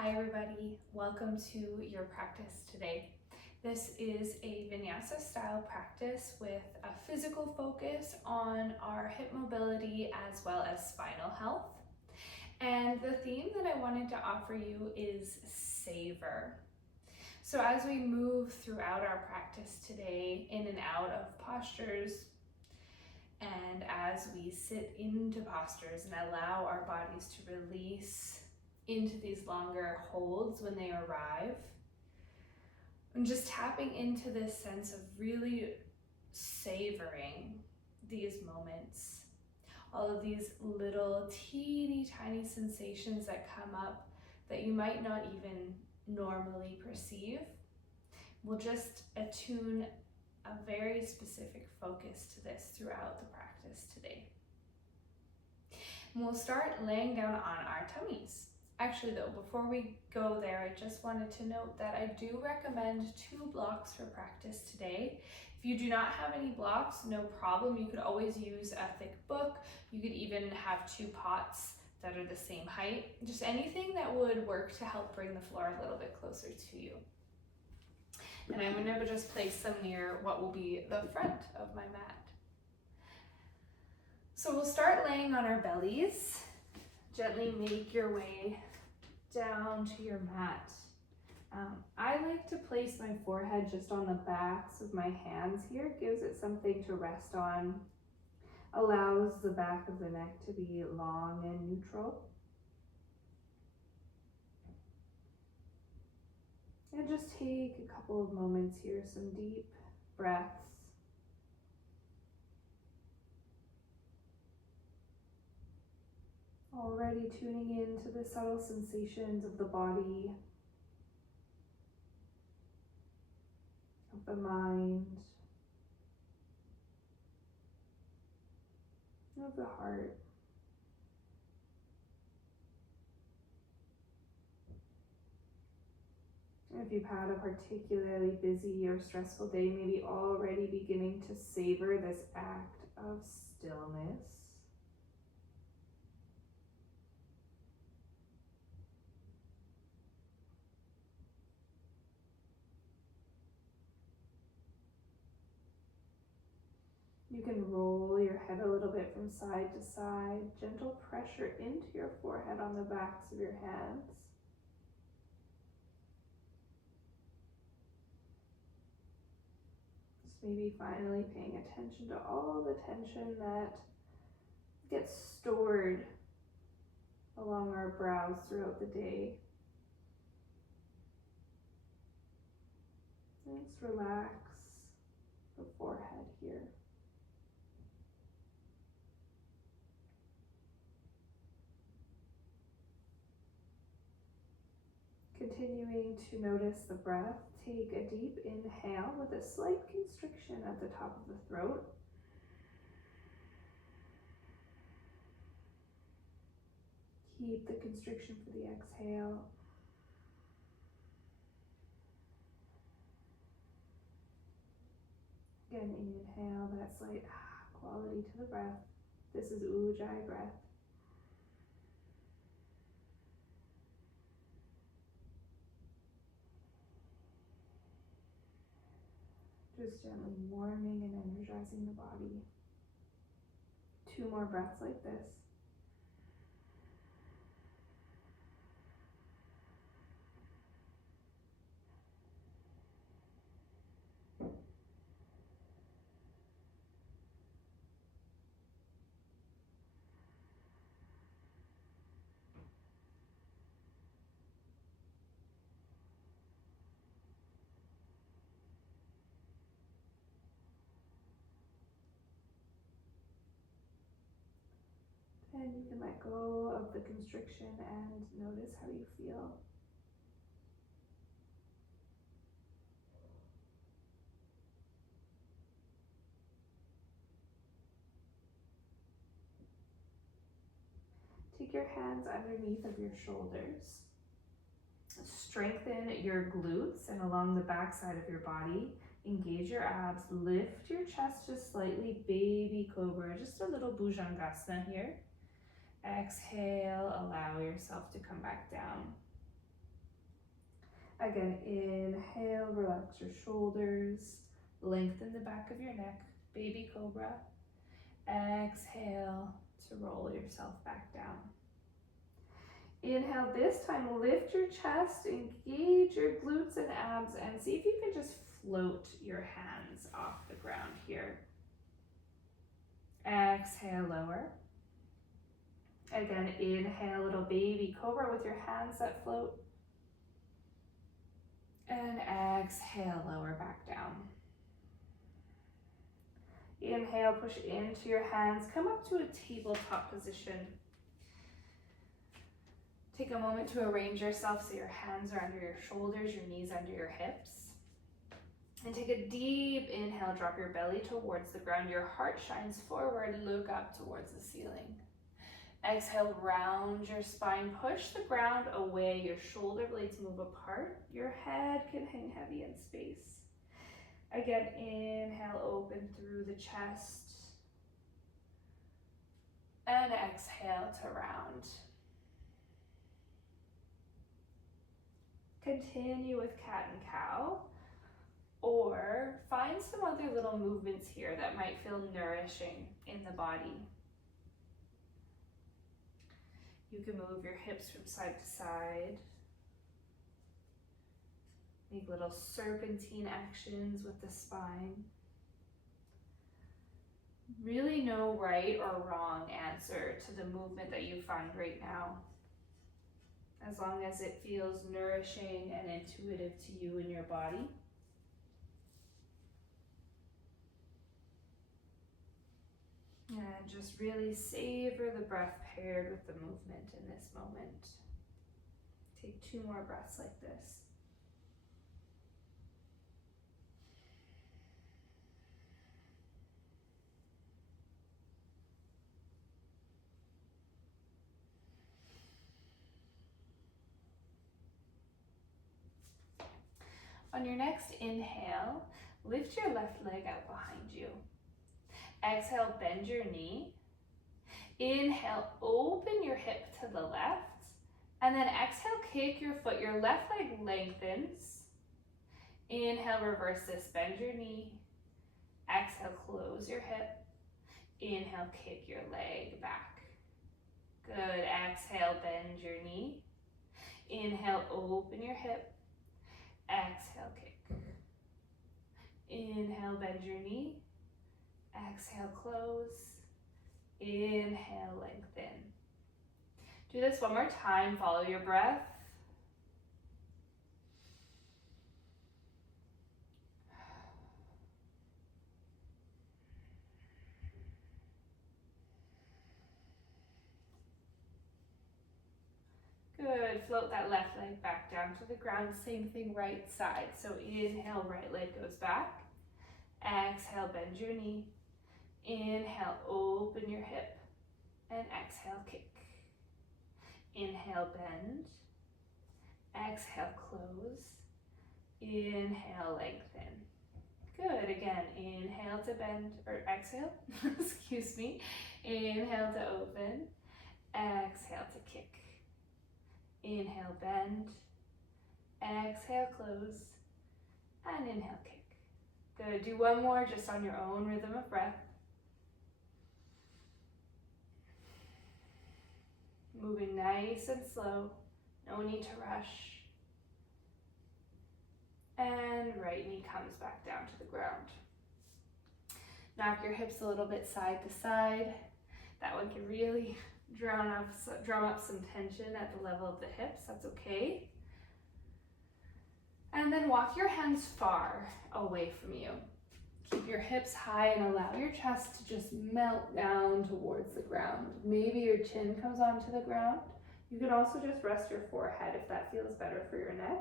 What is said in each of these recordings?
Hi everybody, welcome to your practice today. This is a Vinyasa style practice with a physical focus on our hip mobility as well as spinal health. And the theme that I wanted to offer you is savor. So as we move throughout our practice today, in and out of postures, and as we sit into postures and allow our bodies to release into these longer holds when they arrive, and just tapping into this sense of really savoring these moments, all of these little teeny tiny sensations that come up that you might not even normally perceive. We'll just attune a very specific focus to this throughout the practice today. And we'll start laying down on our tummies. Actually though, before we go there, I just wanted to note that I do recommend 2 blocks for practice today. If you do not have any blocks, no problem. You could always use a thick book. You could even have 2 pots that are the same height. Just anything that would work to help bring the floor a little bit closer to you. And I'm gonna just place them near what will be the front of my mat. So we'll start laying on our bellies. Gently make your way down to your mat. I like to place my forehead just on the backs of my hands here. Gives it something to rest on. Allows the back of the neck to be long and neutral. And just take a couple of moments here, some deep breaths. Already tuning into the subtle sensations of the body, of the mind, of the heart. If you've had a particularly busy or stressful day, maybe already beginning to savor this act of stillness. You can roll your head a little bit from side to side, gentle pressure into your forehead on the backs of your hands. Maybe finally paying attention to all the tension that gets stored along our brows throughout the day. Let's relax the forehead here. Continuing to notice the breath, take a deep inhale with a slight constriction at the top of the throat. Keep the constriction for the exhale. Again, inhale that slight quality to the breath. This is Ujjayi breath. Just gently warming and energizing the body. 2 more breaths like this. And you can let go of the constriction and notice how you feel. Take your hands underneath of your shoulders. Strengthen your glutes and along the back side of your body. Engage your abs. Lift your chest just slightly. Baby cobra. Just a little bhujangasana here. Exhale, allow yourself to come back down. Again, inhale, relax your shoulders, lengthen the back of your neck, baby cobra. Exhale to roll yourself back down. Inhale, this time lift your chest, engage your glutes and abs, and see if you can just float your hands off the ground here. Exhale, lower. Again, inhale, little baby cobra with your hands that float. And exhale, lower back down. Inhale, push into your hands, come up to a tabletop position. Take a moment to arrange yourself so your hands are under your shoulders, your knees under your hips. And take a deep inhale, drop your belly towards the ground, your heart shines forward, look up towards the ceiling. Exhale, round your spine, push the ground away, your shoulder blades move apart, your head can hang heavy in space. Again, inhale, open through the chest. And exhale to round. Continue with cat and cow, or find some other little movements here that might feel nourishing in the body. You can move your hips from side to side. Make little serpentine actions with the spine. Really no right or wrong answer to the movement that you find right now, as long as it feels nourishing and intuitive to you and your body. And just really savor the breath paired with the movement in this moment. Take 2 more breaths like this. On your next inhale, lift your left leg out behind you. Exhale, bend your knee. Inhale, open your hip to the left. And then exhale, kick your foot. Your left leg lengthens. Inhale, reverse this, bend your knee. Exhale, close your hip. Inhale, kick your leg back. Good, exhale, bend your knee. Inhale, open your hip. Exhale, kick. Inhale, bend your knee. Exhale, close. Inhale, lengthen. Do this one more time, follow your breath. Good, float that left leg back down to the ground. Same thing, right side. So inhale, right leg goes back. Exhale, bend your knee. Inhale, open your hip. And exhale, kick. Inhale, bend. Exhale, close. Inhale, lengthen. Good, again, inhale to bend, or exhale, excuse me. Inhale to open. Exhale to kick. Inhale, bend. Exhale, close. And inhale, kick. Good, do one more just on your own rhythm of breath. Moving nice and slow, no need to rush. And right knee comes back down to the ground. Knock your hips a little bit side to side. That one can really drum up some tension at the level of the hips, that's okay. And then walk your hands far away from you. Keep your hips high and allow your chest to just melt down towards the ground. Maybe your chin comes onto the ground. You could also just rest your forehead if that feels better for your neck.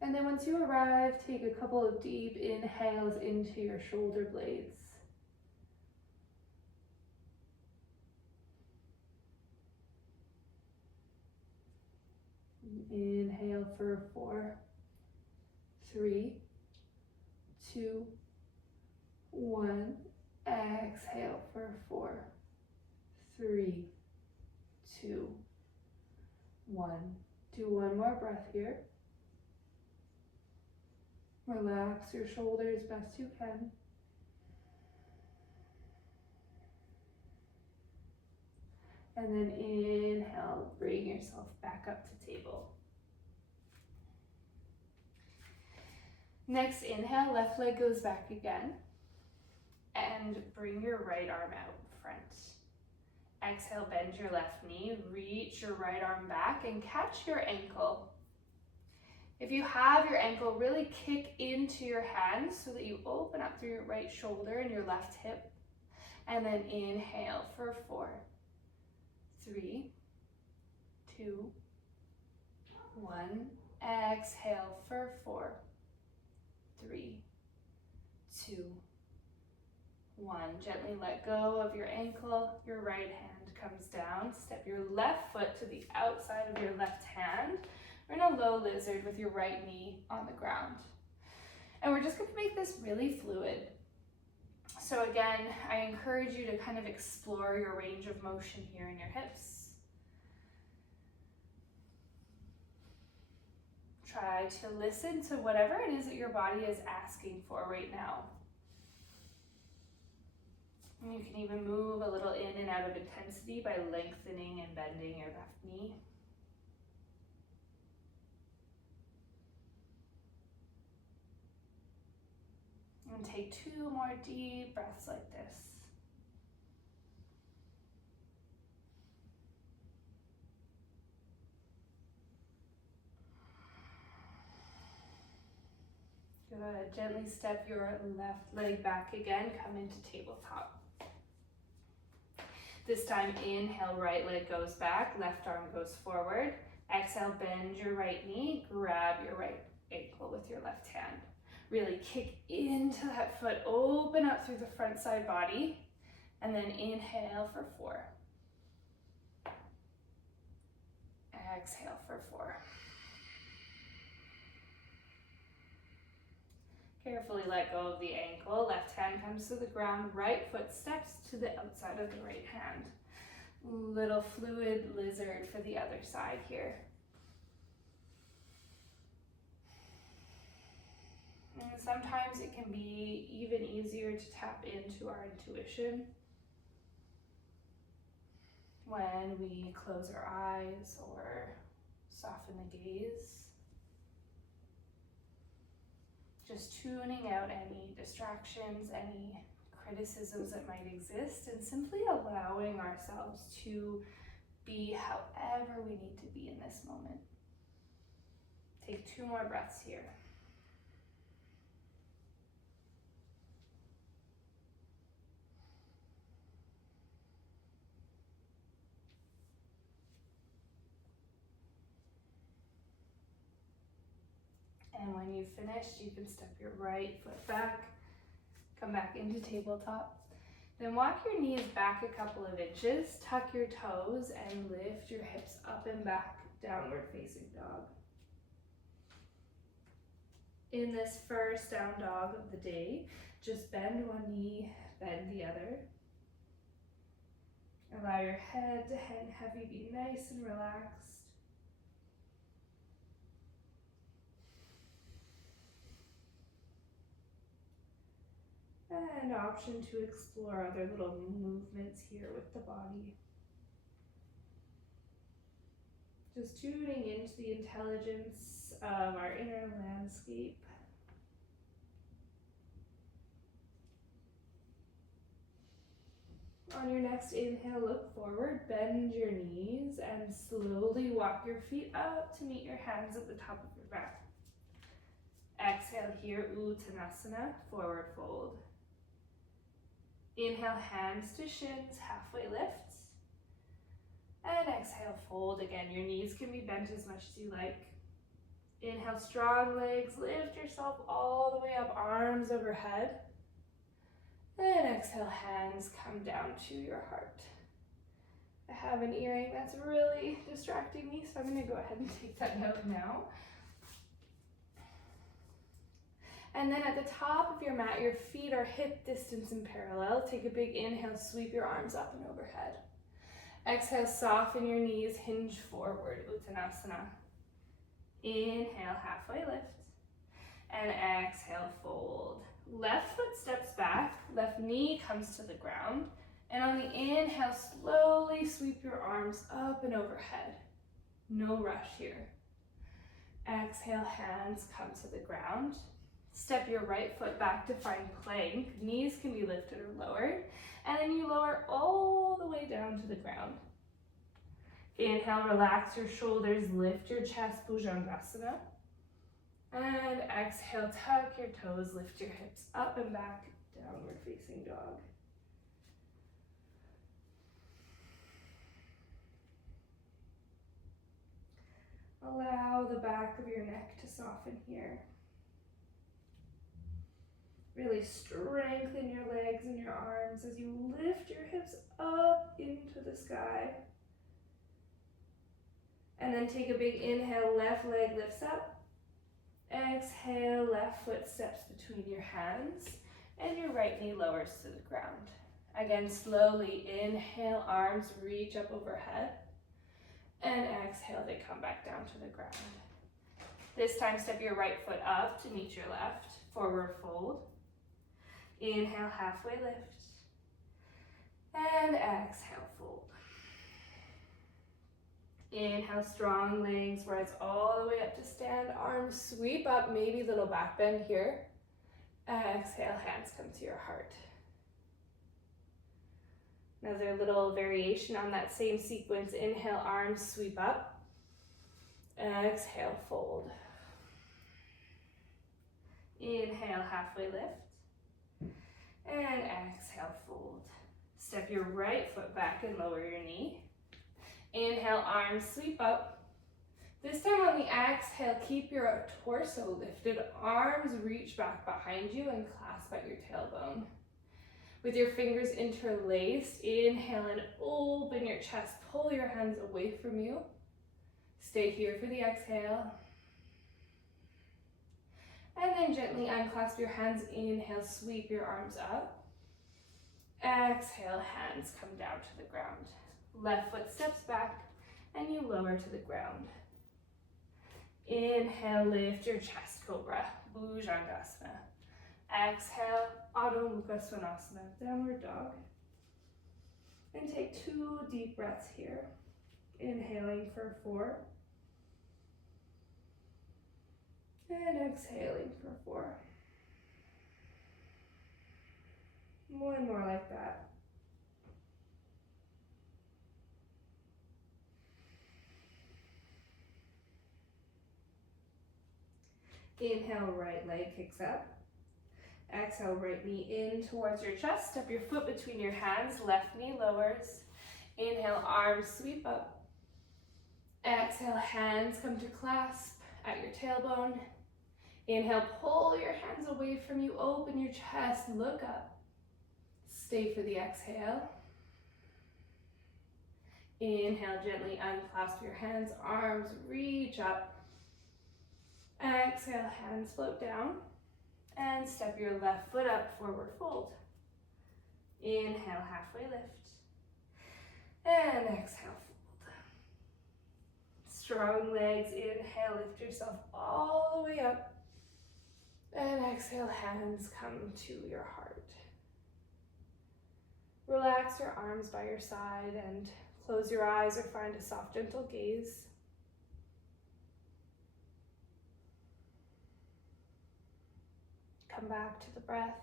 And then once you arrive, take a couple of deep inhales into your shoulder blades. Inhale for 4, 3, 2, 1. Exhale for 4, 3, 2, 1. Do one more breath here. Relax your shoulders best you can. And then inhale, bring yourself back up to table. Next inhale, left leg goes back again. And bring your right arm out front. Exhale, bend your left knee, reach your right arm back and catch your ankle. If you have your ankle, really kick into your hands so that you open up through your right shoulder and your left hip. And then inhale for 4, 3, 2, 1. Exhale for 4, 3, 2, 1. Gently let go of your ankle. Your right hand comes down. Step your left foot to the outside of your left hand. We're in a low lizard with your right knee on the ground. And we're just going to make this really fluid. So again, I encourage you to kind of explore your range of motion here in your hips. Try to listen to whatever it is that your body is asking for right now. And you can even move a little in and out of intensity by lengthening and bending your left knee. And take 2 more deep breaths like this. Good. Gently step your left leg back again. Come into tabletop. This time, inhale, right leg goes back, left arm goes forward. Exhale, bend your right knee, grab your right ankle with your left hand. Really kick into that foot, open up through the front side body, and then inhale for 4. Exhale for 4. Carefully let go of the ankle. Left hand comes to the ground. Right foot steps to the outside of the right hand. Little fluid lizard for the other side here. And sometimes it can be even easier to tap into our intuition when we close our eyes or soften the gaze. Just tuning out any distractions, any criticisms that might exist, and simply allowing ourselves to be however we need to be in this moment. Take 2 more breaths here. And when you've finished, you can step your right foot back, come back into tabletop. Then walk your knees back a couple of inches, tuck your toes, and lift your hips up and back, downward facing dog. In this first down dog of the day, just bend one knee, bend the other. Allow your head to hang heavy, be nice and relaxed. And option to explore other little movements here with the body. Just tuning into the intelligence of our inner landscape. On your next inhale, look forward, bend your knees, and slowly walk your feet up to meet your hands at the top of your back. Exhale here, Uttanasana, forward fold. Inhale, hands to shins, halfway lifts. And exhale, fold again. Your knees can be bent as much as you like. Inhale, strong legs, lift yourself all the way up, arms overhead. And exhale, hands come down to your heart. I have an earring that's really distracting me, so I'm going to go ahead and take that out now. And then at the top of your mat, your feet are hip distance and parallel. Take a big inhale, sweep your arms up and overhead. Exhale, soften your knees, hinge forward, Uttanasana. Inhale, halfway lift. And exhale, fold. Left foot steps back, left knee comes to the ground. And on the inhale, slowly sweep your arms up and overhead. No rush here. Exhale, hands come to the ground. Step your right foot back to find plank. Knees can be lifted or lowered. And then you lower all the way down to the ground. Inhale, relax your shoulders, lift your chest, Bhujangasana. And exhale, tuck your toes, lift your hips up and back, downward facing dog. Allow the back of your neck to soften here. Really strengthen your legs and your arms as you lift your hips up into the sky. And then take a big inhale, left leg lifts up. Exhale, left foot steps between your hands and your right knee lowers to the ground. Again, slowly inhale, arms reach up overhead. And exhale, they come back down to the ground. This time, step your right foot up to meet your left, forward fold. Inhale, halfway lift. And exhale, fold. Inhale, strong legs, rise all the way up to stand. Arms sweep up, maybe little back bend here. Exhale, hands come to your heart. Another little variation on that same sequence. Inhale, arms sweep up. Exhale, fold. Inhale, halfway lift. And exhale, fold. Step your right foot back and lower your knee. Inhale, arms sweep up. This time on the exhale, keep your torso lifted. Arms reach back behind you and clasp at your tailbone. With your fingers interlaced, inhale and open your chest. Pull your hands away from you. Stay here for the exhale. And then gently unclasp your hands. Inhale, sweep your arms up. Exhale, hands come down to the ground. Left foot steps back and you lower to the ground. Inhale, lift your chest, cobra, Bhujangasana. Exhale, Adho Mukha Svanasana, downward dog. And take 2 deep breaths here. Inhaling for 4. And exhaling for 4. One more like that. Inhale, right leg kicks up. Exhale, right knee in towards your chest. Step your foot between your hands, left knee lowers. Inhale, arms sweep up. Exhale, hands come to clasp at your tailbone. Inhale, pull your hands away from you, open your chest, look up. Stay for the exhale. Inhale, gently unclasp your hands, arms reach up. Exhale, hands float down. And step your left foot up, forward fold. Inhale, halfway lift. And exhale, fold. Strong legs, inhale, lift yourself all the way up. And exhale, hands come to your heart. Relax your arms by your side and close your eyes or find a soft, gentle gaze. Come back to the breath.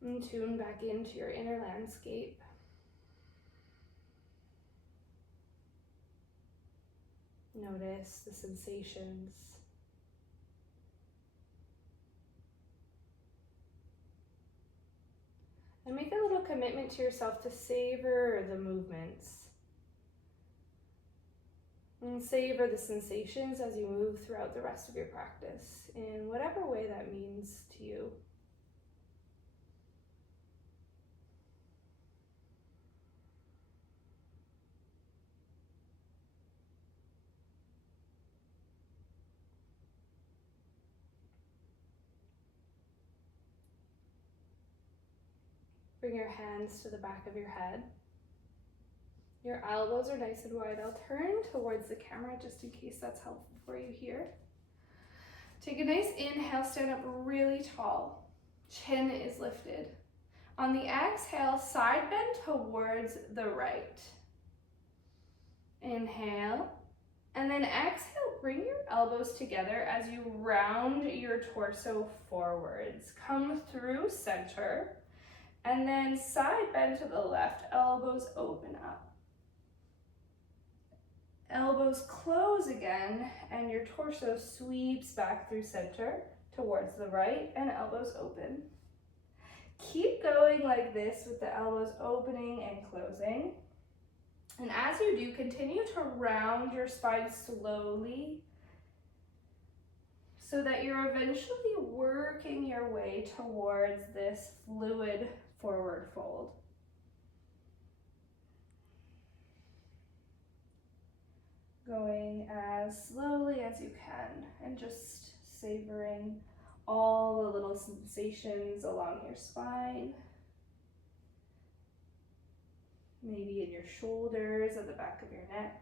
And tune back into your inner landscape. Notice the sensations. And make a little commitment to yourself to savor the movements. And savor the sensations as you move throughout the rest of your practice, in whatever way that means to you. Bring your hands to the back of your head. Your elbows are nice and wide. I'll turn towards the camera just in case that's helpful for you here. Take a nice inhale, stand up really tall. Chin is lifted. On the exhale, side bend towards the right. Inhale, and then exhale, bring your elbows together as you round your torso forwards. Come through center, and then side bend to the left, elbows open up. Elbows close again, and your torso sweeps back through center towards the right, and elbows open. Keep going like this with the elbows opening and closing. And as you do, continue to round your spine slowly so that you're eventually working your way towards this fluid forward fold. Going as slowly as you can and just savoring all the little sensations along your spine. Maybe in your shoulders or the back of your neck.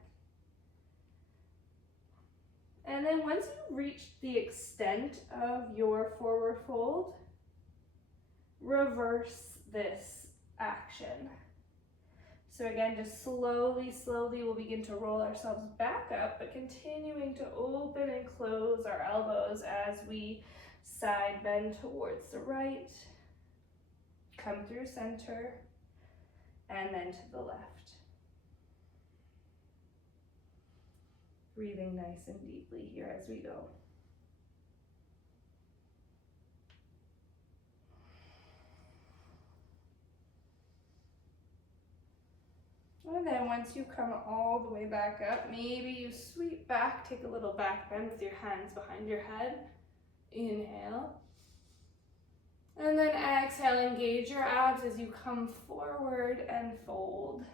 And then once you reach the extent of your forward fold, reverse this action. So again, just slowly we'll begin to roll ourselves back up, but continuing to open and close our elbows as we side bend towards the right, come through center, and then to the left. Breathing nice and deeply here as we go. And then once you come all the way back up, maybe you sweep back, take a little back bend with your hands behind your head. Inhale. And then exhale, engage your abs as you come forward and fold.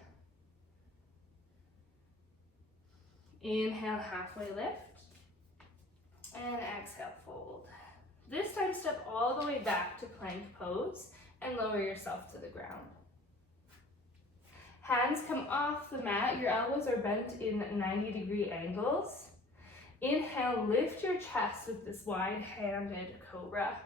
Inhale, halfway lift. And exhale, fold. This time, step all the way back to plank pose and lower yourself to the ground. Hands come off the mat, your elbows are bent in 90-degree angles. Inhale, lift your chest with this wide-handed cobra.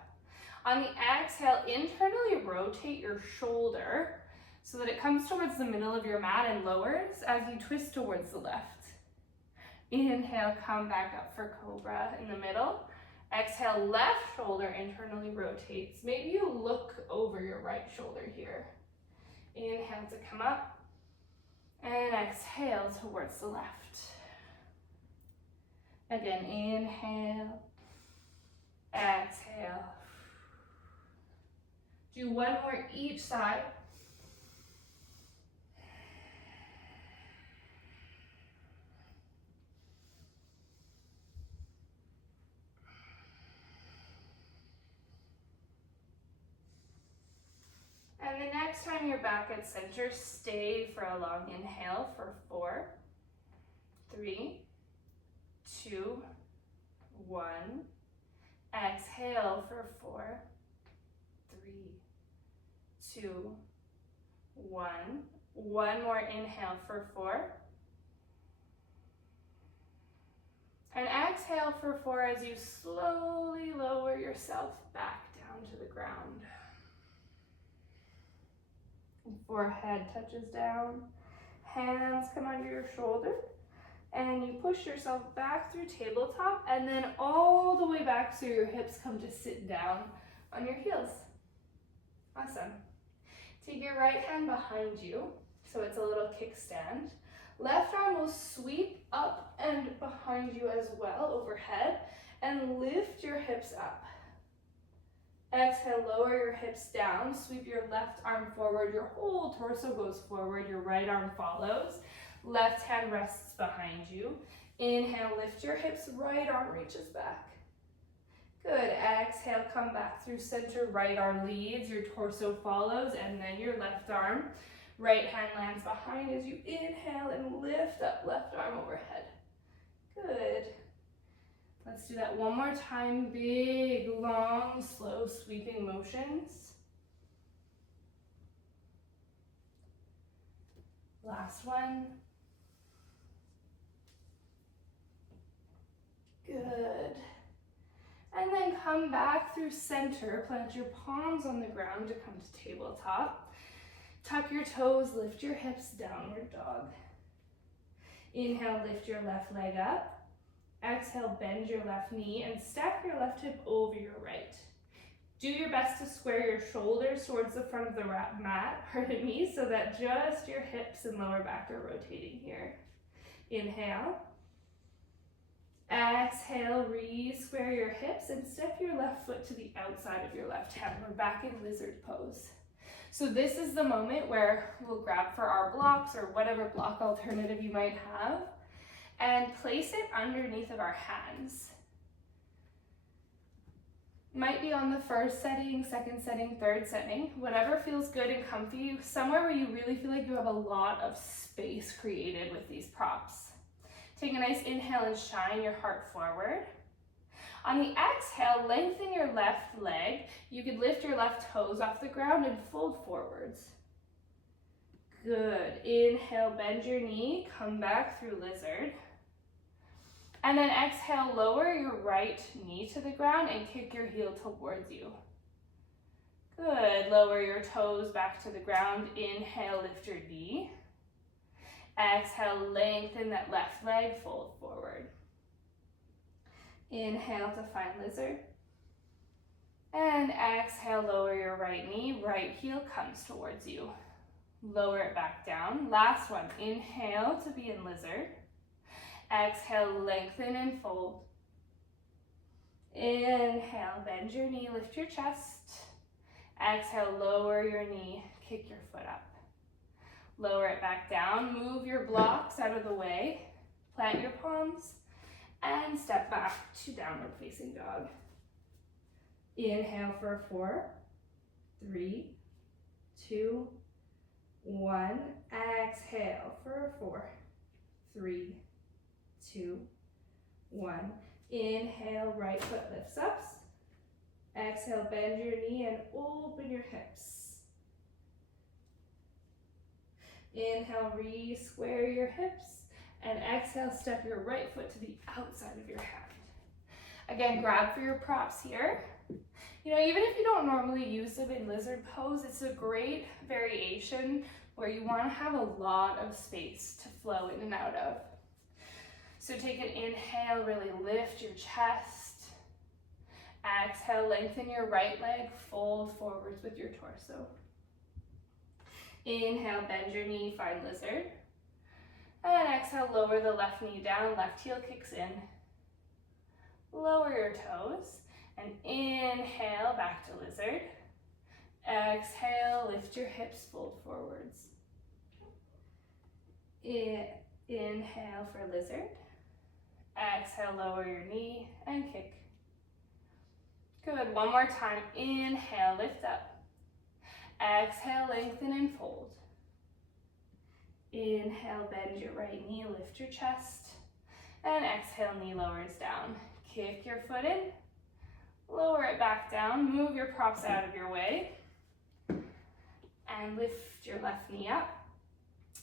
On the exhale, internally rotate your shoulder so that it comes towards the middle of your mat and lowers as you twist towards the left. Inhale, come back up for cobra in the middle. Exhale, left shoulder internally rotates. Maybe you look over your right shoulder here. Inhale to come up. And exhale towards the left. Again, inhale, exhale. Do one more each side. And the next time you're back at center, stay for a long inhale for 4, 3, 2, 1. Exhale for 4, 3, 2, 1. One more inhale for 4. And exhale for 4 as you slowly lower yourself back down to the ground. Forehead touches down, hands come under your shoulder, and you push yourself back through tabletop and then all the way back so your hips come to sit down on your heels. Awesome. Take your right hand behind you, so it's a little kickstand. Left arm will sweep up and behind you as well, overhead, and lift your hips up. Exhale, lower your hips down, sweep your left arm forward, your whole torso goes forward, your right arm follows. Left hand rests behind you. Inhale, lift your hips, right arm reaches back. Good, exhale, come back through center, right arm leads, your torso follows, and then your left arm. Right hand lands behind as you inhale and lift up, left arm overhead. Good. Let's do that one more time. Big, long, slow, sweeping motions. Last one. Good. And then come back through center, plant your palms on the ground to come to tabletop. Tuck your toes, lift your hips, downward dog. Inhale, lift your left leg up. Exhale, bend your left knee and stack your left hip over your right. Do your best to square your shoulders towards the front of the mat, pardon me, so that just your hips and lower back are rotating here. Inhale. Exhale, re-square your hips and step your left foot to the outside of your left hand. We're back in lizard pose. So this is the moment where we'll grab for our blocks or whatever block alternative you might have and place it underneath of our hands. Might be on the first setting, second setting, third setting, whatever feels good and comfy, somewhere where you really feel like you have a lot of space created with these props. Take a nice inhale and shine your heart forward. On the exhale, lengthen your left leg. You could lift your left toes off the ground and fold forwards. Good. Inhale, bend your knee, come back through lizard. And then exhale, lower your right knee to the ground and kick your heel towards you. Good. Lower your toes back to the ground. Inhale, lift your knee. Exhale, lengthen that left leg, fold forward. Inhale to find lizard. And exhale, lower your right knee, right heel comes towards you. Lower it back down. Last one, inhale to be in lizard. Exhale, lengthen and fold. Inhale, bend your knee, lift your chest. Exhale, lower your knee, kick your foot up. Lower it back down, move your blocks out of the way, plant your palms, and step back to downward facing dog. Inhale for 4, 3, 2, 1. Exhale for 4, 3, 2, 1. Inhale, right foot lifts up. Exhale, bend your knee and open your hips. Inhale, re-square your hips. And exhale, step your right foot to the outside of your hand. Again, grab for your props here. You know, even if you don't normally use them in lizard pose, it's a great variation where you want to have a lot of space to flow in and out of. So take an inhale, really lift your chest. Exhale, lengthen your right leg, fold forwards with your torso. Inhale, bend your knee, find lizard. And exhale, lower the left knee down, left heel kicks in. Lower your toes. And inhale, back to lizard. Exhale, lift your hips, fold forwards. Inhale for lizard. Exhale, lower your knee and kick. Good, one more time. Inhale, lift up. Exhale, lengthen and fold. Inhale, bend your right knee, lift your chest. And exhale, knee lowers down. Kick your foot in, lower it back down, move your props out of your way. And lift your left knee up.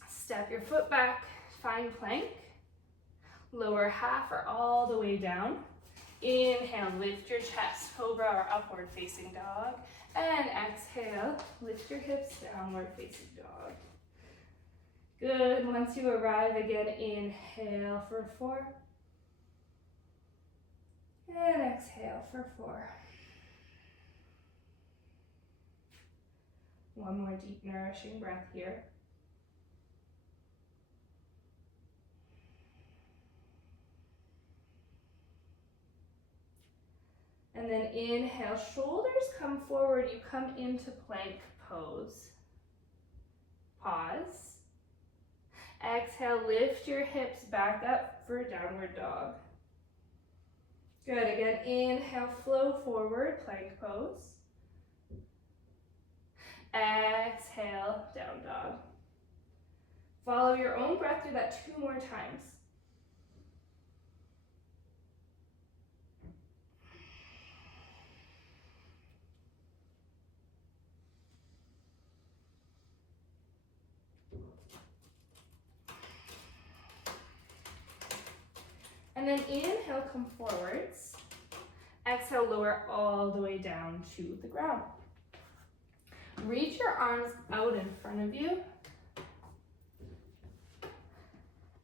Step your foot back, find plank. Lower half or all the way down. Inhale, lift your chest, cobra or upward facing dog. And exhale, lift your hips, downward facing dog. Good, once you arrive again, inhale for 4. And exhale for 4. One more deep, nourishing breath here. And then inhale, shoulders come forward, you come into plank pose. Pause. Exhale, lift your hips back up for downward dog. Good, again, inhale, flow forward, plank pose. Exhale, down dog. Follow your own breath through that 2 more times. And then inhale, come forwards. Exhale, lower all the way down to the ground. Reach your arms out in front of you.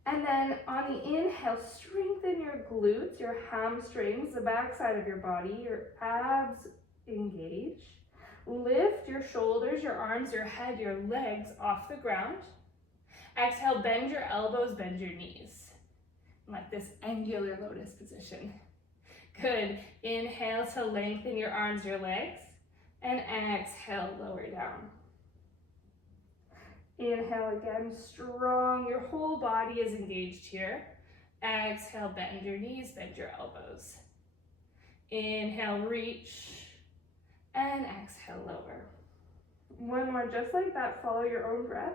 And then on the inhale, strengthen your glutes, your hamstrings, the backside of your body, your abs engage. Lift your shoulders, your arms, your head, your legs off the ground. Exhale, bend your elbows, bend your knees. Like this angular lotus position. Good. Inhale to lengthen your arms, your legs. And exhale, lower down. Inhale again, strong. Your whole body is engaged here. Exhale, bend your knees, bend your elbows. Inhale, reach. And exhale, lower. One more, just like that. Follow your own breath.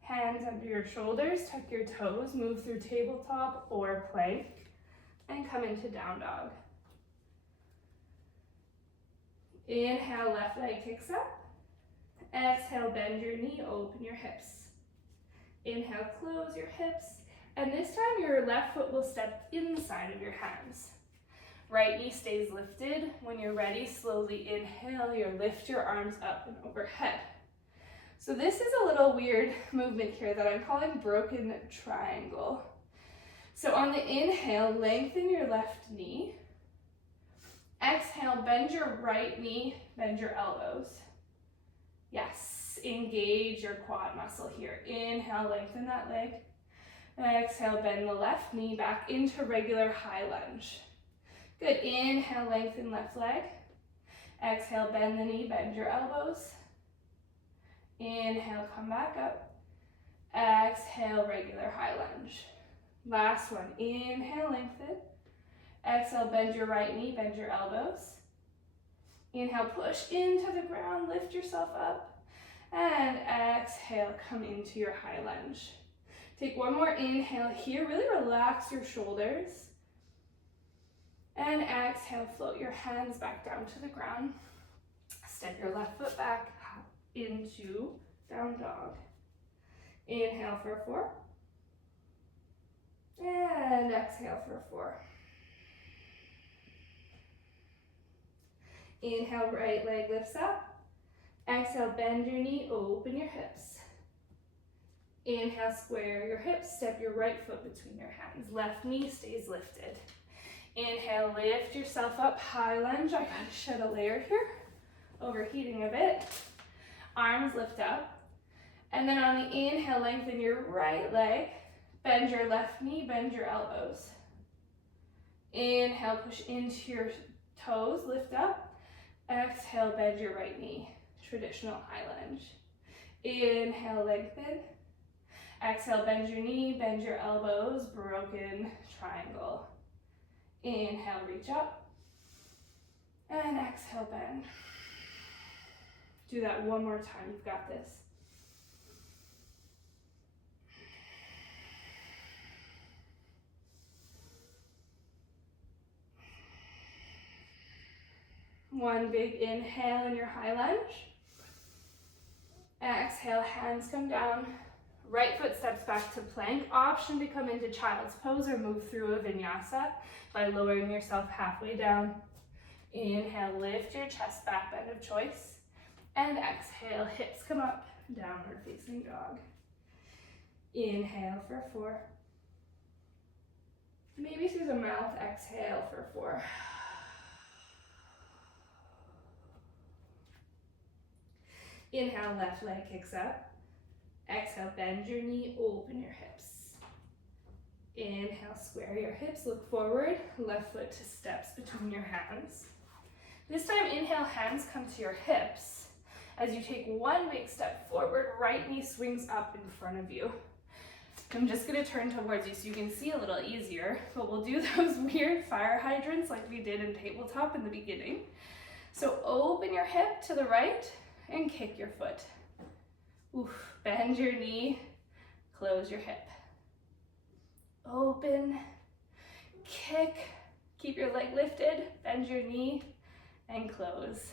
Hands under your shoulders, tuck your toes, move through tabletop or plank, and come into down dog. Inhale, left leg kicks up. Exhale, bend your knee, open your hips. Inhale, close your hips, and this time your left foot will step inside of your hands. Right knee stays lifted. When you're ready, slowly inhale, you lift your arms up and overhead. So this is a little weird movement here that I'm calling broken triangle. So on the inhale, lengthen your left knee. Exhale, bend your right knee, bend your elbows. Yes, engage your quad muscle here. Inhale, lengthen that leg. Exhale, bend the left knee back into regular high lunge. Good, inhale, lengthen left leg. Exhale, bend the knee, bend your elbows. Inhale, come back up. Exhale, regular high lunge. Last one, inhale, lengthen. Exhale, bend your right knee, bend your elbows. Inhale, push into the ground, lift yourself up. And exhale, come into your high lunge. Take one more inhale here, really relax your shoulders. And exhale, float your hands back down to the ground. Step your left foot back into down dog. Inhale for 4. And exhale for 4. Inhale, right leg lifts up. Exhale, bend your knee, open your hips. Inhale, square your hips, step your right foot between your hands. Left knee stays lifted. Inhale, lift yourself up, high lunge. I gotta shed a layer here, overheating a bit. Arms lift up. And then on the inhale, lengthen your right leg, bend your left knee, bend your elbows. Inhale, push into your toes, lift up. Exhale, bend your right knee, traditional high lunge. Inhale, lengthen. Exhale, bend your knee, bend your elbows, broken triangle. Inhale, reach up. And exhale, bend. Do that one more time, you've got this. One big inhale in your high lunge. Exhale, hands come down. Right foot steps back to plank. Option to come into child's pose or move through a vinyasa by lowering yourself halfway down. Inhale, lift your chest back, bend of choice. And exhale, hips come up, downward facing dog. Inhale for 4. Maybe through the mouth, exhale for 4. Inhale, left leg kicks up. Exhale, bend your knee, open your hips. Inhale, square your hips, look forward. Left foot to steps between your hands. This time, inhale, hands come to your hips. As you take one big step forward, right knee swings up in front of you. I'm just gonna turn towards you so you can see a little easier, but we'll do those weird fire hydrants like we did in tabletop in the beginning. So open your hip to the right and kick your foot. Oof. Bend your knee, close your hip. Open, kick, keep your leg lifted, bend your knee, and close.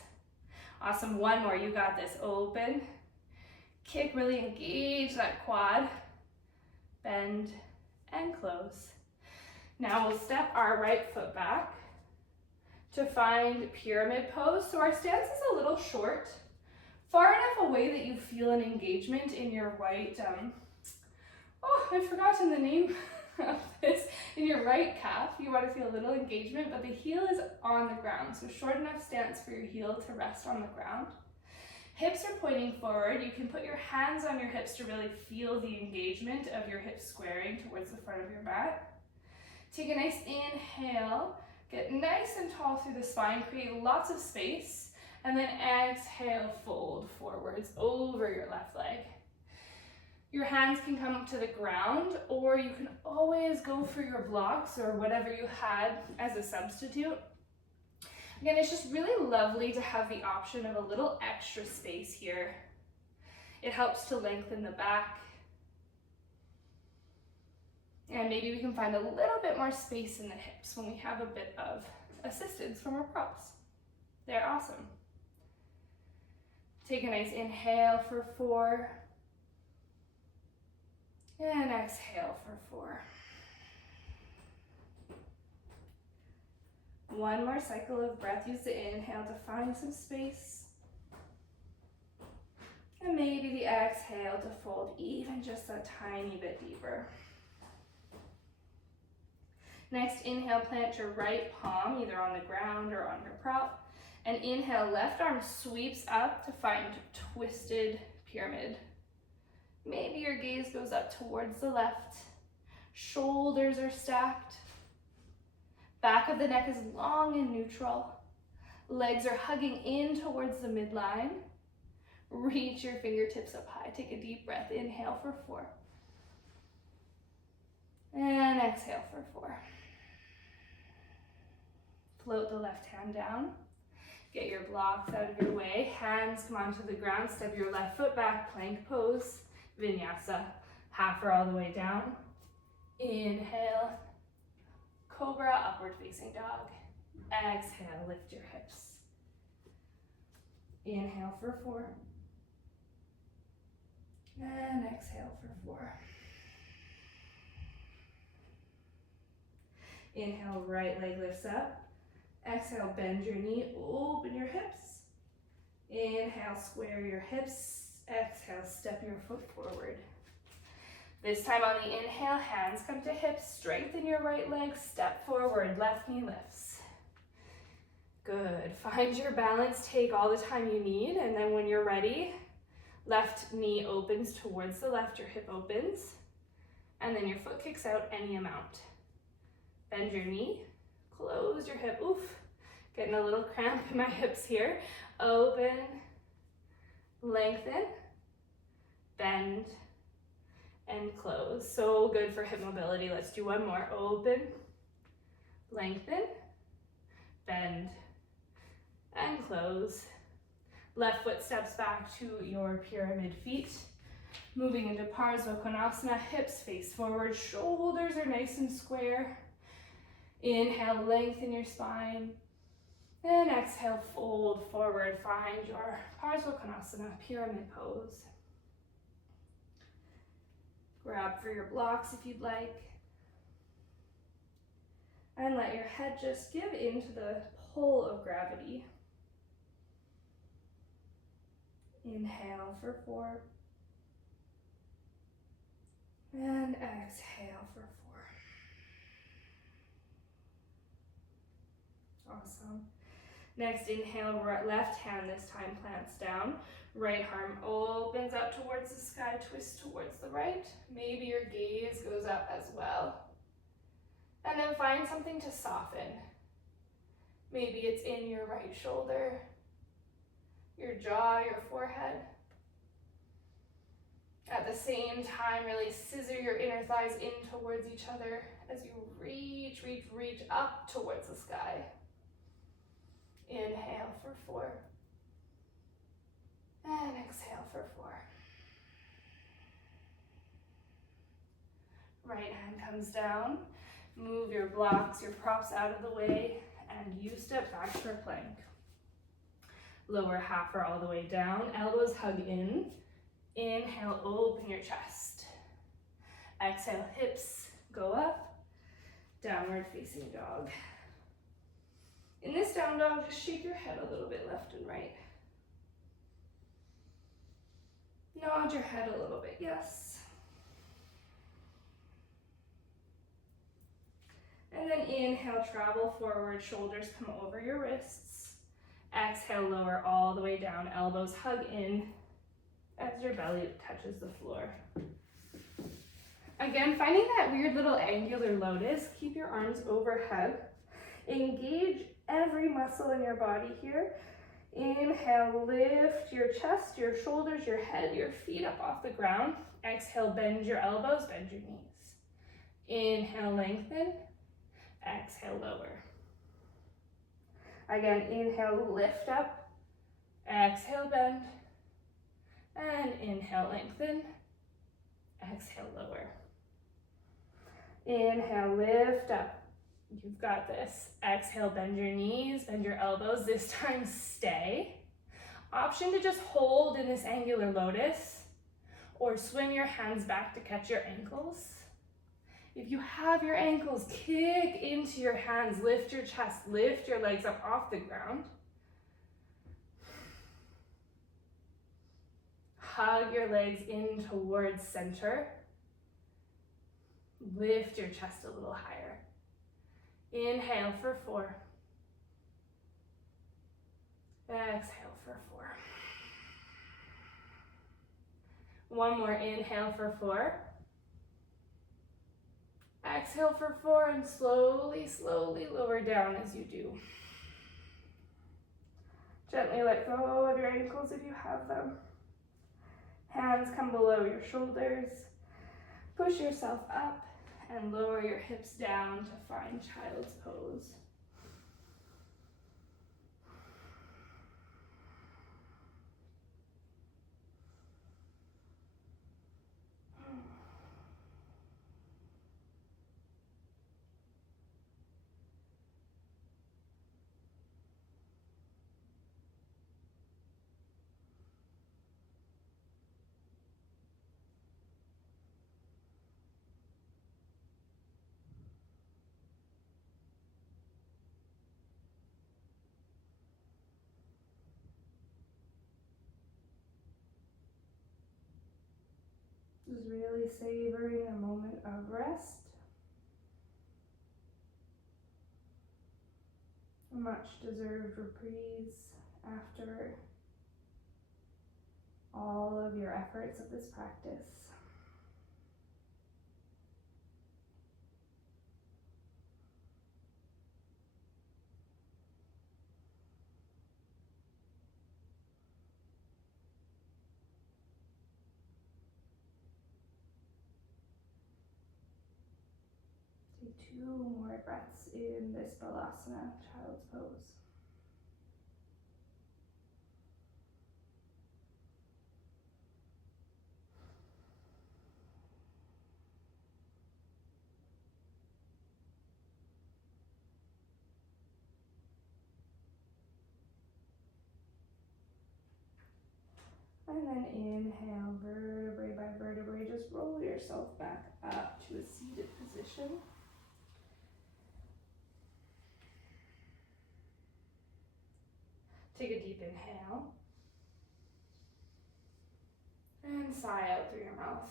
Awesome, one more, you got this. Open, kick, really engage that quad, bend, and close. Now we'll step our right foot back to find pyramid pose. So our stance is a little short, far enough away that you feel an engagement in your right, I've forgotten the name of this, in your right calf. You want to feel a little engagement, but the heel is on the ground. So short enough stance for your heel to rest on the ground. Hips are pointing forward. You can put your hands on your hips to really feel the engagement of your hips squaring towards the front of your mat. Take a nice inhale, get nice and tall through the spine, create lots of space, and then exhale, fold forwards over your left leg. Your hands can come to the ground, or you can always go for your blocks or whatever you had as a substitute. Again, it's just really lovely to have the option of a little extra space here. It helps to lengthen the back. And maybe we can find a little bit more space in the hips when we have a bit of assistance from our props. They're awesome. Take a nice inhale for 4. And exhale for 4. One more cycle of breath. Use the inhale to find some space. And maybe the exhale to fold even just a tiny bit deeper. Next, inhale, plant your right palm either on the ground or on your prop. And inhale, left arm sweeps up to find twisted pyramid. Maybe your gaze goes up towards the left. Shoulders are stacked. Back of the neck is long and neutral. Legs are hugging in towards the midline. Reach your fingertips up high. Take a deep breath. Inhale for 4. And exhale for 4. Float the left hand down. Get your blocks out of your way. Hands come onto the ground. Step your left foot back. Plank pose. Vinyasa. Half or all the way down. Inhale. Cobra, upward facing dog. Exhale, lift your hips. Inhale for 4. And exhale for 4. Inhale, right leg lifts up. Exhale, bend your knee, open your hips. Inhale, square your hips. Exhale, step your foot forward. This time on the inhale, hands come to hips, strengthen your right leg, step forward, left knee lifts. Good, find your balance, take all the time you need, and then when you're ready, left knee opens towards the left, your hip opens, and then your foot kicks out any amount. Bend your knee, close your hip, oof, getting a little cramp in my hips here. Open, lengthen, bend, and close. So good for hip mobility. Let's do one more. Open, lengthen, bend, and close. Left foot steps back to your pyramid feet. Moving into Parsvakonasana, hips face forward, shoulders are nice and square. Inhale, lengthen your spine. And exhale, fold forward. Find your Parsvakonasana, pyramid pose. Grab for your blocks if you'd like. And let your head just give into the pull of gravity. Inhale for 4. And exhale for 4. Awesome. Next, inhale, left hand this time plants down. Right arm opens up towards the sky, twist towards the right. Maybe your gaze goes up as well. And then find something to soften. Maybe it's in your right shoulder, your jaw, your forehead. At the same time, really scissor your inner thighs in towards each other as you reach up towards the sky. Inhale for 4. And exhale for 4. Right hand comes down. Move your blocks, your props out of the way, and you step back for plank. Lower half or all the way down. Elbows hug in. Inhale, open your chest. Exhale, hips go up. Downward facing dog. In this down dog, just shake your head a little bit left and right. Nod your head a little bit, yes. And then inhale, travel forward, shoulders come over your wrists. Exhale, lower all the way down, elbows hug in as your belly touches the floor. Again, finding that weird little angular lotus, keep your arms overhead. Engage every muscle in your body here. Inhale, lift your chest, your shoulders, your head, your feet up off the ground. Exhale, bend your elbows, bend your knees. Inhale, lengthen. Exhale, lower. Again, inhale, lift up. Exhale, bend. And inhale, lengthen. Exhale, lower. Inhale, lift up. You've got this. Exhale, bend your knees, bend your elbows. This time, stay. Option to just hold in this angular lotus or swim your hands back to catch your ankles. If you have your ankles, kick into your hands, lift your chest, lift your legs up off the ground. Hug your legs in towards center. Lift your chest a little higher. Inhale for 4. Exhale for 4. One more inhale for 4. Exhale for 4 and slowly, slowly lower down as you do. Gently let go of your ankles if you have them. Hands come below your shoulders. Push yourself up and lower your hips down to find child's pose. Just really savoring a moment of rest. A much deserved reprise after all of your efforts of this practice. Take 2 more breaths in this Balasana, child's pose. And then inhale, vertebrae by vertebrae, just roll yourself back up to a seated position. Take a deep inhale. And sigh out through your mouth.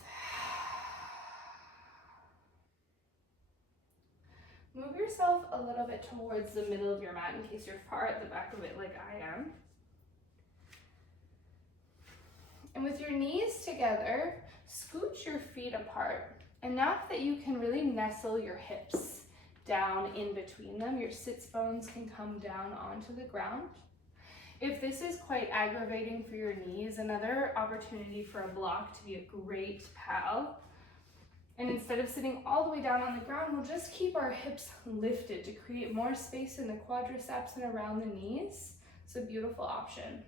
Move yourself a little bit towards the middle of your mat in case you're far at the back of it like I am. And with your knees together, scooch your feet apart, enough that you can really nestle your hips down in between them. Your sits bones can come down onto the ground. If this is quite aggravating for your knees, another opportunity for a block to be a great pal. And instead of sitting all the way down on the ground, we'll just keep our hips lifted to create more space in the quadriceps and around the knees. It's a beautiful option.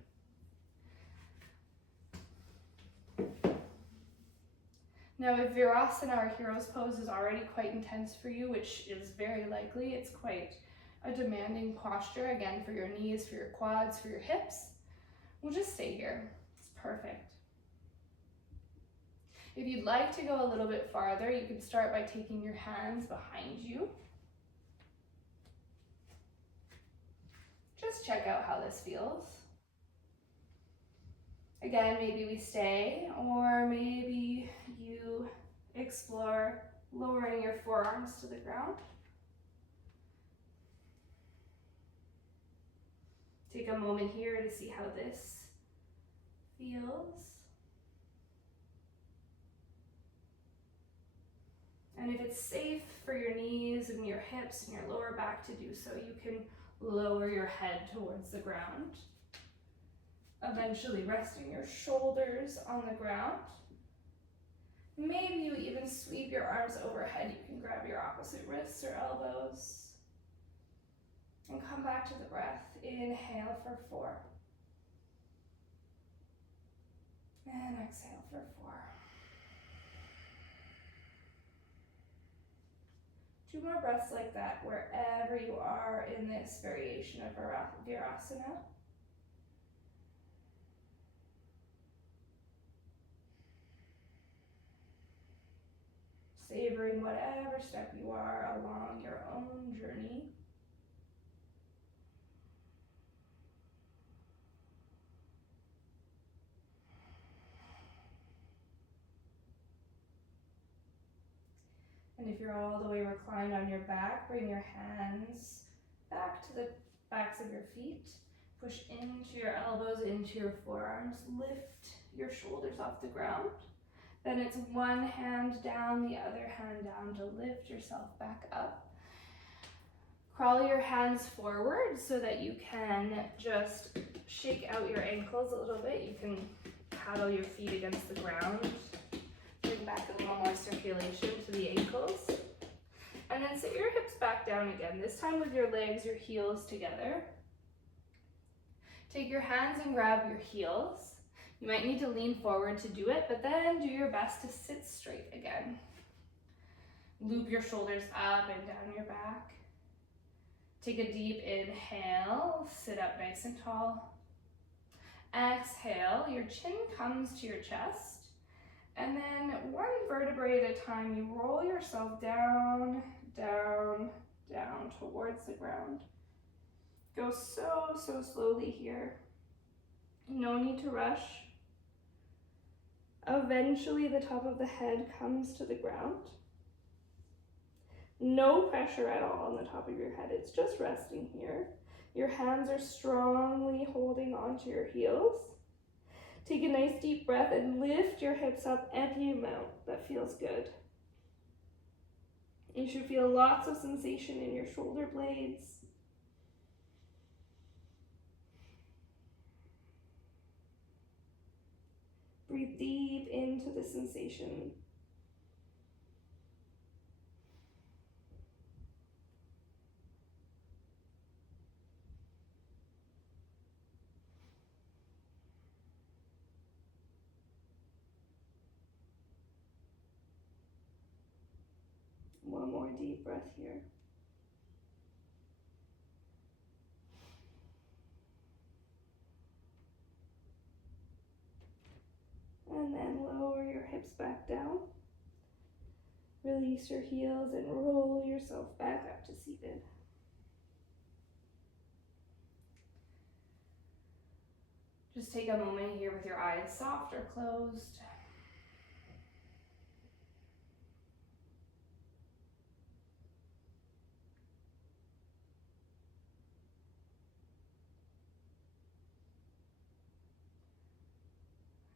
Now, if Virasana or Hero's Pose is already quite intense for you, which is very likely, it's quite a demanding posture, again, for your knees, for your quads, for your hips. We'll just stay here. It's perfect. If you'd like to go a little bit farther, you can start by taking your hands behind you. Just check out how this feels. Again, maybe we stay, or maybe you explore lowering your forearms to the ground. Take a moment here to see how this feels. And if it's safe for your knees and your hips and your lower back to do so, you can lower your head towards the ground. Eventually resting your shoulders on the ground. Maybe you even sweep your arms overhead. You can grab your opposite wrists or elbows. And come back to the breath. Inhale for 4. And exhale for 4. 2 more breaths like that, wherever you are in this variation of Virasana. Savoring whatever step you are along your own journey. And if you're all the way reclined on your back, bring your hands back to the backs of your feet. Push into your elbows, into your forearms. Lift your shoulders off the ground. Then it's one hand down, the other hand down to lift yourself back up. Crawl your hands forward so that you can just shake out your ankles a little bit. You can paddle your feet against the ground. Bring back a little more circulation to the ankles. And then sit your hips back down again, this time with your legs, your heels together. Take your hands and grab your heels. You might need to lean forward to do it, but then do your best to sit straight again. Loop your shoulders up and down your back. Take a deep inhale, sit up nice and tall. Exhale, your chin comes to your chest. And then one vertebrae at a time, you roll yourself down, down, down towards the ground. Go so slowly here. No need to rush. Eventually the top of the head comes to the ground. No pressure at all on the top of your head, it's just resting here. Your hands are strongly holding onto your heels. Take a nice deep breath and lift your hips up any amount that feels good. You should feel lots of sensation in your shoulder blades. Breathe deep into the sensation. One more deep breath here. And then lower your hips back down. Release your heels and roll yourself back up to seated. Just take a moment here with your eyes soft or closed.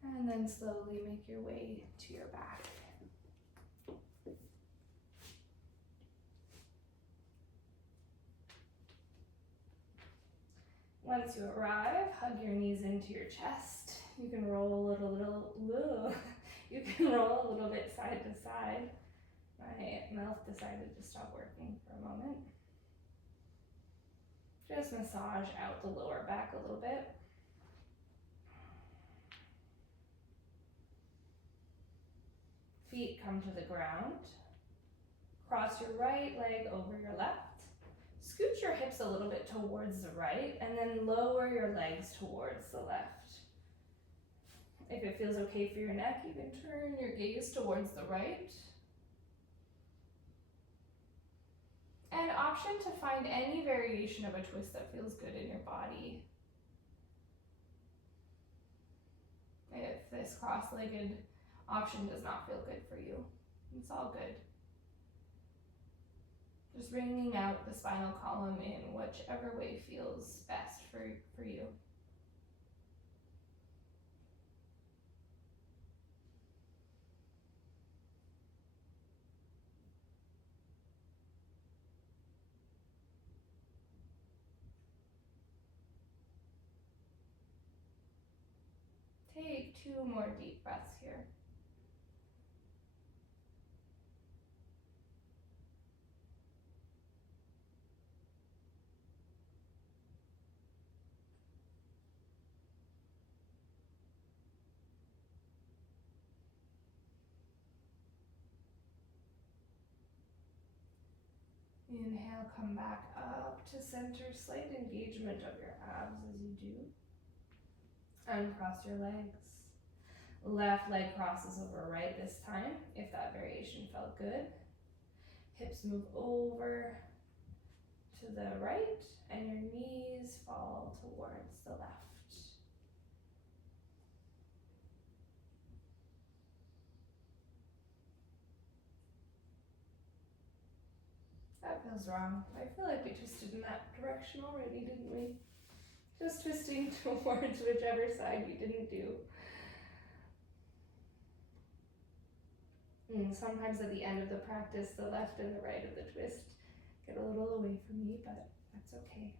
And then slowly make your way to your back. Once you arrive, hug your knees into your chest. You can roll you can roll a little bit side to side. My mouth decided to stop working for a moment. Just massage out the lower back a little bit. Feet come to the ground. Cross your right leg over your left. scoot your hips a little bit towards the right and then lower your legs towards the left. If it feels okay for your neck, you can turn your gaze towards the right. And option to find any variation of a twist that feels good in your body. If this cross-legged option does not feel good for you, it's all good. Just wringing out the spinal column in whichever way feels best for you. Take 2 more deep breaths here. Inhale, come back up to center, slight engagement of your abs as you do. Uncross your legs. Left leg crosses over right this time, if that variation felt good. Hips move over to the right, and your knees fall towards the left. That feels wrong. I feel like we twisted in that direction already, didn't we? Just twisting towards whichever side you didn't do. Sometimes at the end of the practice, the left and the right of the twist get a little away from me, but that's okay.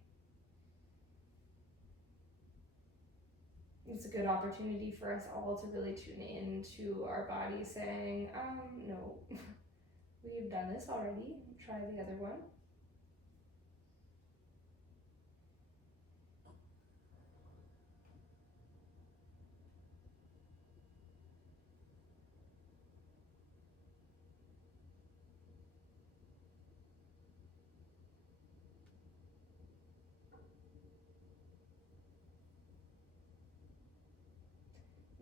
It's a good opportunity for us all to really tune in to our body saying, no, we've done this already. Try the other one.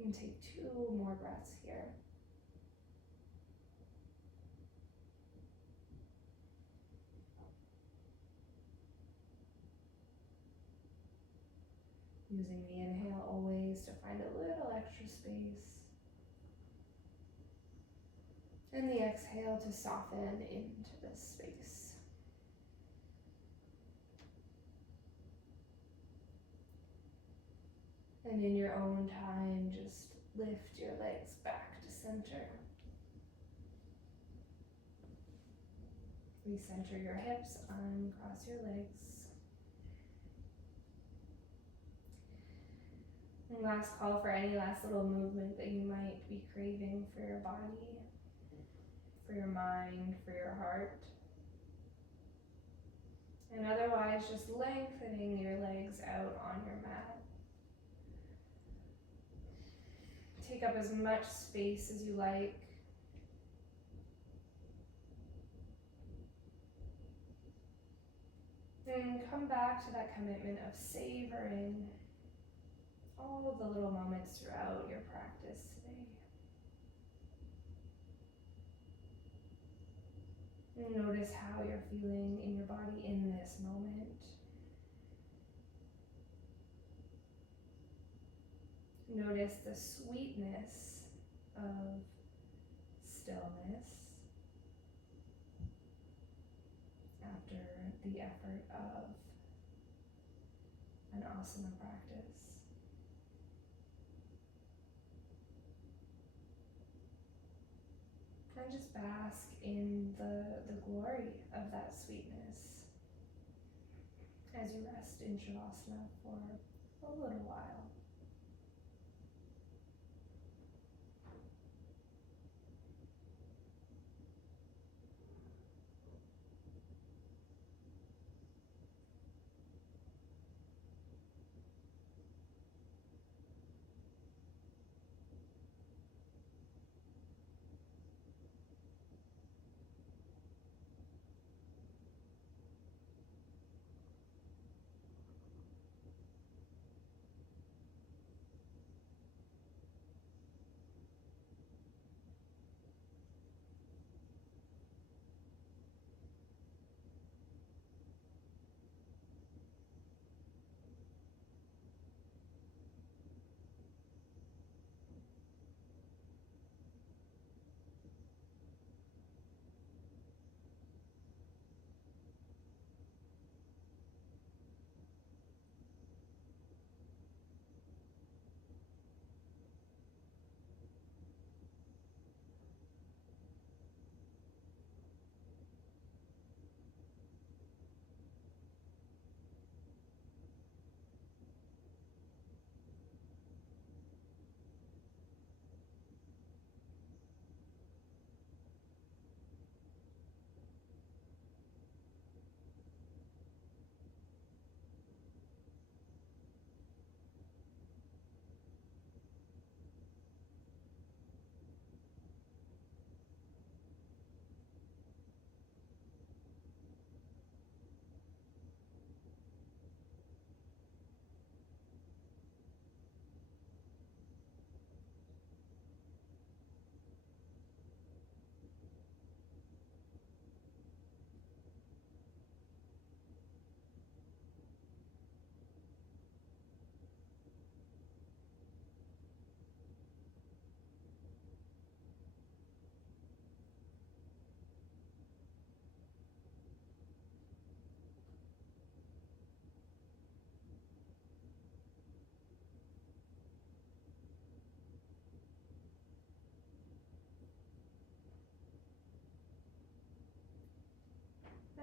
And take 2 more breaths here. Using the inhale always to find a little extra space. And the exhale to soften into this space. And in your own time, just lift your legs back to center. Recenter your hips, uncross your legs. And last call for any last little movement that you might be craving for your body, for your mind, for your heart. And otherwise, just lengthening your legs out on your mat. Take up as much space as you like. And come back to that commitment of savoring all of the little moments throughout your practice today. And notice how you're feeling in your body in this moment. Notice the sweetness of stillness after the effort of an asana practice. And just bask in the glory of that sweetness as you rest in Shavasana for a little while.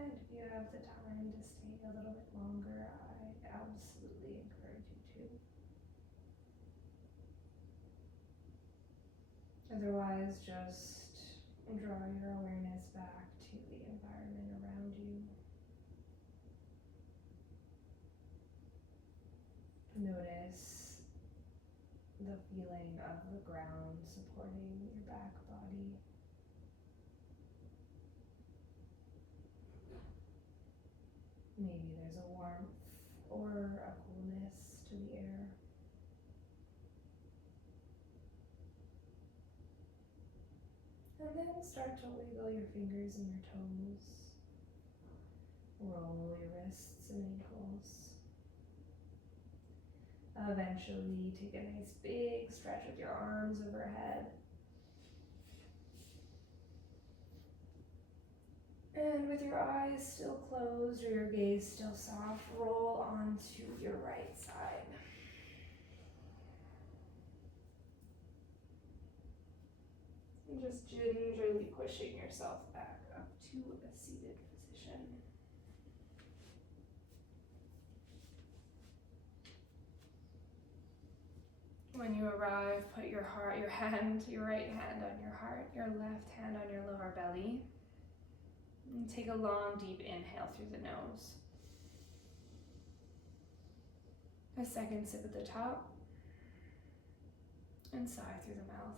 And if you have the time to stay a little bit longer, I absolutely encourage you to. Otherwise, just draw your awareness back to the environment around you. Notice the feeling of the ground supporting your back body. Maybe there's a warmth or a coolness to the air. And then start to wiggle your fingers and your toes. Roll your wrists and ankles. Eventually, take a nice big stretch with your arms overhead. And with your eyes still closed or your gaze still soft, roll onto your right side. And just gingerly pushing yourself back up to a seated position. When you arrive, put your right hand on your heart, your left hand on your lower belly. And take a long, deep inhale through the nose. A second sip at the top. And sigh through the mouth.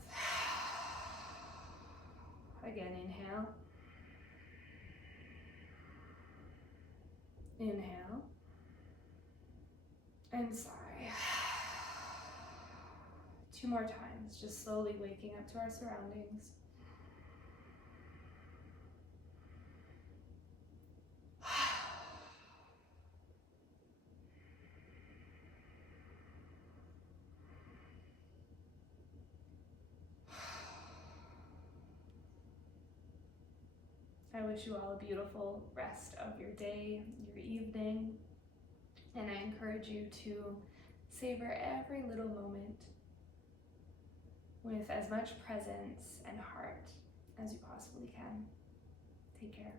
Again, inhale. Inhale. And sigh. 2 more times, just slowly waking up to our surroundings. I wish you all a beautiful rest of your day, your evening, and I encourage you to savor every little moment with as much presence and heart as you possibly can. Take care.